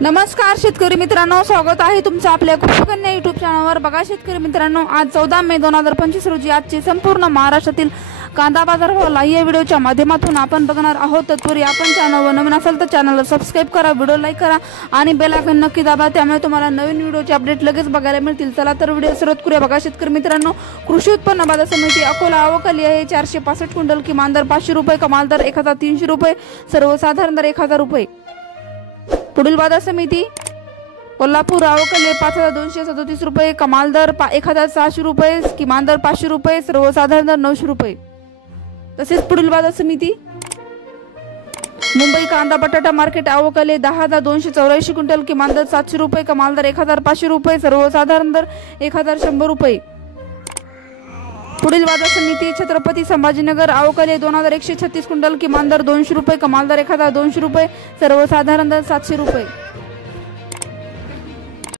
नमस्कार शेतकरी मित्रांनो, स्वागत आहे तुमचं आपल्या कृषी कन्या युट्यूब चॅनलवर। बघा शेतकरी मित्रांनो, आज 14 मे 2025 रोजी आजचे संपूर्ण महाराष्ट्रातील कांदा बाजार भाव या व्हिडिओच्या माध्यमातून आपण बघणार आहोत। तत्पूर्वी आपण चॅनलवर नवीन असाल तर चॅनलला सबस्क्राइब करा, व्हिडिओ लाईक करा आणि बेल आयकॉन नक्की दाबा, त्यामुळे तुम्हाला नवीन व्हिडिओचे अपडेट लगेच बघायला मिळतील। चला तर व्हिडिओ सुरुवात करूया। बघा शेतकरी मित्रांनो, कृषी उत्पन्न बाजार समिती अकोला आवक आली आहे 465 क्विंटल, किमान दर 500 रुपये, कमाल दर 1300 रुपये, सर्वसाधारण दर 1000 रुपये। पुढील बाजार समिती कोल्हापूर आवक आली 5237 रुपये, कमाल दर 1600 रुपये, किमान दर 500 रुपये, सर्वसाधारण दर 900 रुपये। तसेच पुढील बाजार समिती मुंबई कांदा बटाटा मार्केट आवक आली 10284 क्विंटल, किमान दर 700 रुपये, कमाल दर 1500 रुपये, सर्वसाधारण दर 1100 रुपये। पुढील बाजार समिती छत्रपती संभाजीनगर आवक आली 2136 क्विंटल, किमान दर 200 रुपये, कमाल दर 1200 रुपये, सर्वसाधारण दर 700 रुपये।